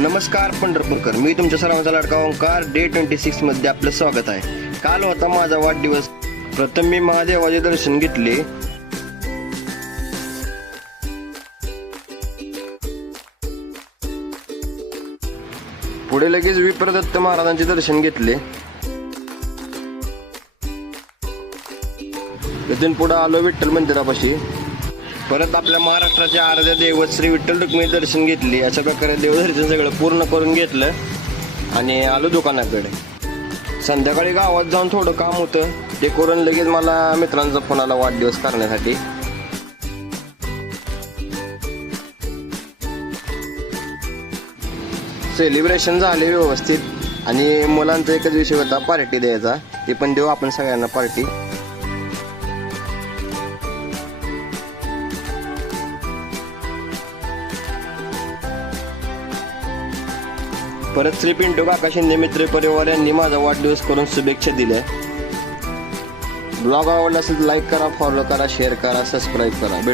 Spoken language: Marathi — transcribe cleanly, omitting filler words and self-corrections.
नमस्कार पंढरपूरकर, मी तुमच्या सर्वांचा लाडका ओंकार. डे 26 मध्ये आपलं स्वागत आहे. काल होता माझा वाढदिवस. प्रथम मी महादेवाचे दर्शन घेतले. पुढे लगेच विप्रदत्त महाराजांचे दर्शन घेतले. तिथून पुढे आलो विठ्ठल मंदिरापाशी. परत आपल्या महाराष्ट्राच्या आराध्य दैवत श्री विठ्ठल रुक्मिणी दर्शन घेतली. अशा प्रकारे देवदर्शन सगळं पूर्ण करून घेतलं आणि आलो दुकानाकडे. संध्याकाळी गावात जाऊन थोडं काम होतं, ते करून लगेच मला मित्रांचा फोन आला वाढदिवस करण्यासाठी. सेलिब्रेशन झाले व्यवस्थित आणि मुलांचा एकच विषय होता पार्टी द्यायचा. ते पण देऊ आपण सगळ्यांना पार्टी. परत श्री पिंटू काका शिंदे मित्र परिवार यांनी माझा वाढदिवस करून शुभेच्छा दिल्या. ब्लॉग आवडला असेल तर लाईक करा, फॉलो करा, शेअर करा, सबस्क्राईब करा.